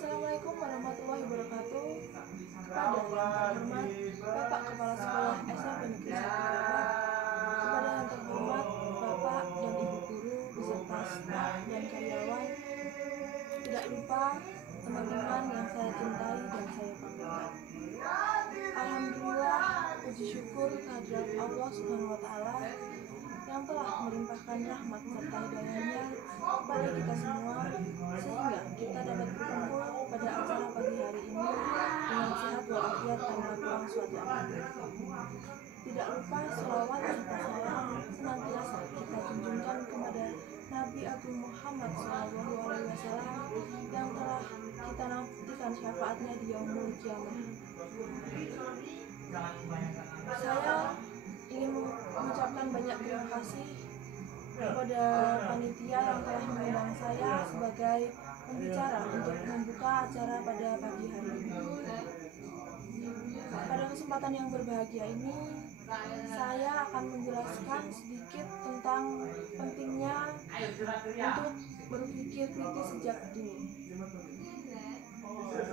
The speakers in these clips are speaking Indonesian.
Assalamualaikum warahmatullahi wabarakatuh. Kepada yang terhormat Bapak Kepala Sekolah SMP Negeri 1 Bapak, kepada yang terhormat Bapak dan Ibu Guru beserta staf dan karyawan, tidak lupa teman-teman yang saya cintai dan saya banggakan. Alhamdulillah, puji syukur kehadirat Allah Subhanahu wa Ta'ala yang telah melimpahkan rahmat serta hidayahnya kepada kita semua, sehingga kita dapat berkumpul pada acara pagi hari ini dengan sehat walafiat tanpa kurang suatu apapun. Tidak lupa sholawat serta salam senantiasa kita junjungkan kepada Nabi Agung Muhammad SAW yang telah kita nantikan syafaatnya di yaumul qiyamah. Saya ingin mengucapkan banyak terima kasih kepada panitia yang telah mengundang saya sebagai pembicara untuk membuka acara pada pagi hari ini. Pada kesempatan yang berbahagia ini, saya akan menjelaskan sedikit tentang pentingnya untuk berpikir kritis sejak dini.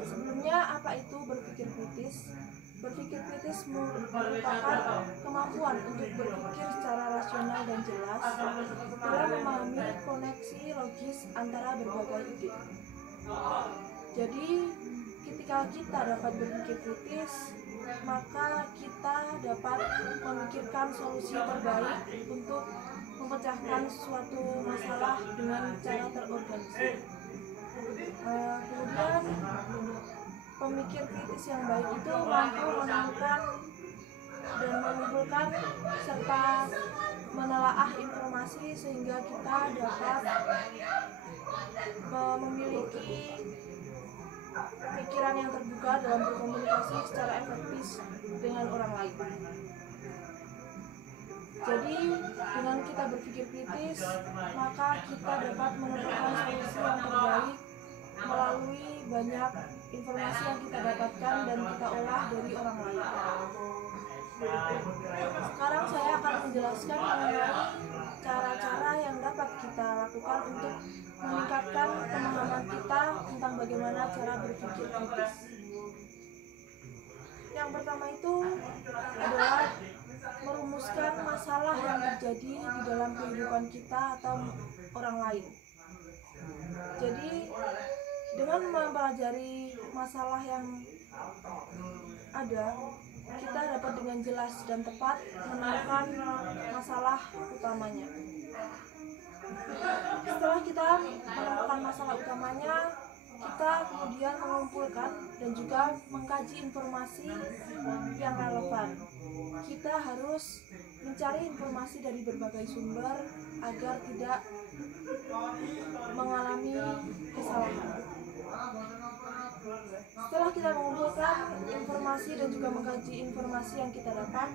Sebelumnya, apa itu berpikir kritis? Berpikir kritis merupakan kemampuan untuk berpikir secara rasional dan jelas dalam memahami koneksi logis antara berbagai ide. Jadi, ketika kita dapat berpikir kritis, maka kita dapat memikirkan solusi terbaik untuk memecahkan suatu masalah dengan cara terorganisir. Kemudian, pemikir kritis yang baik itu mampu menemukan dan mengumpulkan serta menelaah informasi sehingga kita dapat memiliki pikiran yang terbuka dalam berkomunikasi secara efektif dengan orang lain. Jadi, dengan kita berpikir kritis, maka kita dapat menemukan solusi yang terbaik melalui banyak informasi yang kita dapatkan dan kita olah dari orang lain. Sekarang saya akan menjelaskan mengenai cara-cara yang dapat kita lakukan untuk meningkatkan pemahaman kita tentang bagaimana cara berpikir kritis. Yang pertama itu adalah merumuskan masalah yang terjadi di dalam kehidupan kita atau orang lain. Jadi, dengan mempelajari masalah yang ada, kita dapat dengan jelas dan tepat menemukan masalah utamanya. Setelah kita menemukan masalah utamanya, kita kemudian mengumpulkan dan juga mengkaji informasi yang relevan. Kita harus mencari informasi dari berbagai sumber agar tidak mengalami kesalahan. Setelah kita mengumpulkan informasi dan juga mengkaji informasi yang kita dapat,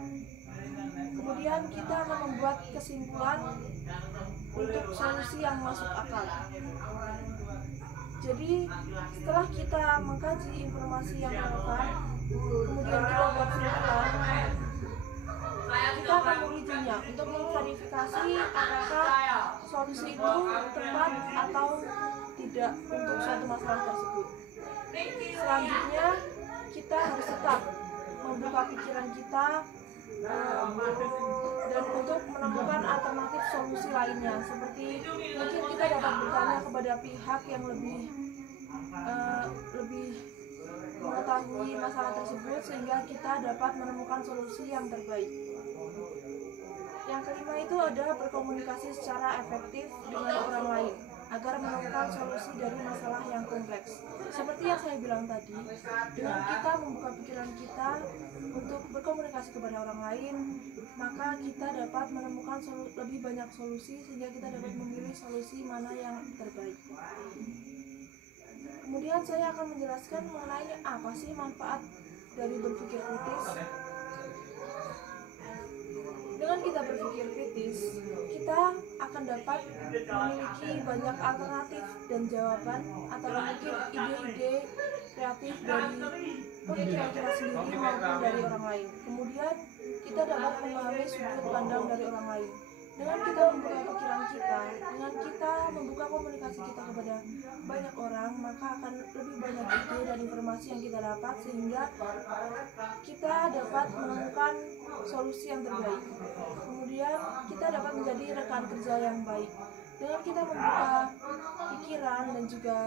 kemudian kita akan membuat kesimpulan untuk solusi yang masuk akal. Jadi, setelah kita mengkaji informasi yang relevan, kemudian kita buat kesimpulan, kita akan mengujinya untuk memverifikasi apakah solusi itu tepat atau tidak untuk suatu masalah tersebut. Selanjutnya, kita harus tetap membuka pikiran kita dan untuk menemukan alternatif solusi lainnya, seperti mungkin kita dapat bertanya kepada pihak yang lebih mengetahui masalah tersebut sehingga kita dapat menemukan solusi yang terbaik. Yang kelima itu adalah berkomunikasi secara efektif dengan orang lain agar menemukan solusi dari masalah yang kompleks. Seperti yang saya bilang tadi, dengan kita membuka pikiran kita untuk berkomunikasi kepada orang lain, maka kita dapat menemukan lebih banyak solusi sehingga kita dapat memilih solusi mana yang terbaik. Kemudian saya akan menjelaskan mengenai apa sih manfaat dari berpikir kritis. Dengan kita berpikir kritis, kita akan dapat memiliki banyak alternatif dan jawaban atau mungkin ide-ide kreatif dari pemikiran kita sendiri maupun dari orang lain. Kemudian kita dapat memahami sudut pandang dari orang lain. Dengan kita membuka pikiran kita, dengan kita membuka komunikasi kita kepada banyak orang, maka akan lebih banyak ide dan informasi yang kita dapat, sehingga kita dapat menemukan solusi yang terbaik. Kemudian kita dapat menjadi rekan kerja yang baik. Dengan kita membuka pikiran dan juga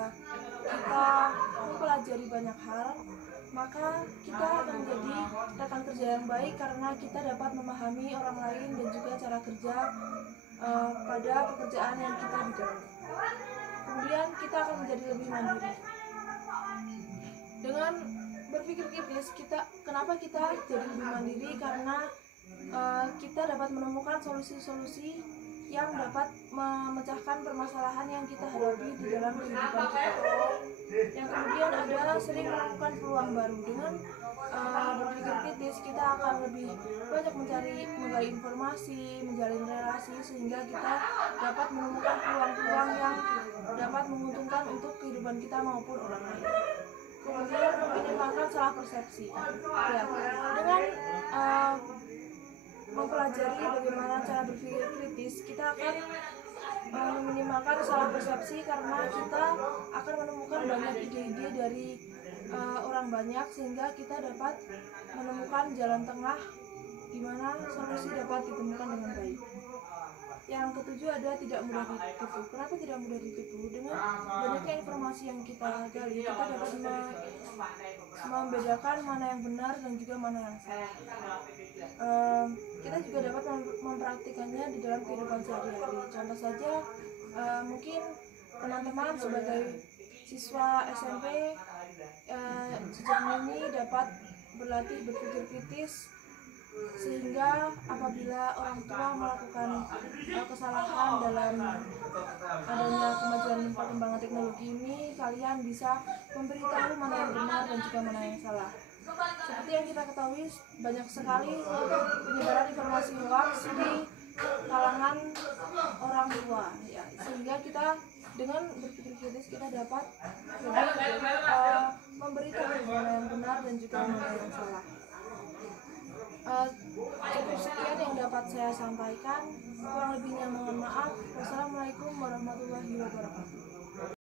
kita mempelajari banyak hal, maka kita akan menjadi rekan kerja yang baik karena kita dapat memahami orang lain dan juga cara kerja pada pekerjaan yang kita bidang. Kemudian kita akan menjadi lebih mandiri. Dengan berpikir kritis, kenapa kita jadi lebih mandiri? Karena kita dapat menemukan solusi-solusi yang dapat memecahkan permasalahan yang kita hadapi di dalam kehidupan kita. Yang kemudian adalah sering melakukan peluang baru. Dengan berpikir kritis, kita akan lebih banyak menggali informasi, menjalin relasi, sehingga kita dapat menemukan peluang-peluang yang dapat menguntungkan untuk kehidupan kita maupun orang lain. Kemudian meminimalkan salah persepsi. Ya, dengan mempelajari bagaimana cara berpikir kritis, kita akan meminimalkan salah persepsi karena kita akan menemukan banyak ide-ide dari orang banyak, sehingga kita dapat menemukan jalan tengah di mana solusi dapat ditemukan dengan baik. Yang ketujuh ada tidak mudah ditipu. Kenapa tidak mudah ditipu? Dengan banyaknya informasi yang kita gali, kita dapat membedakan mana yang benar dan juga mana yang salah. Kita juga dapat mempraktikannya di dalam kehidupan sehari-hari. Contoh saja, mungkin teman-teman sebagai siswa SMP sejak dini dapat berlatih berpikir kritis, sehingga apabila orang tua melakukan kesalahan dalam adanya kemajuan perkembangan teknologi ini, kalian bisa memberitahu mana yang benar dan juga mana yang salah. Seperti yang kita ketahui, banyak sekali penyebaran informasi hoax di kalangan orang tua, ya, sehingga kita dengan berpikir kritis kita dapat memberitahu mana yang benar dan juga mana yang salah. Cukup sekian yang dapat saya sampaikan. Kurang lebihnya mohon maaf. Wassalamualaikum warahmatullahi wabarakatuh.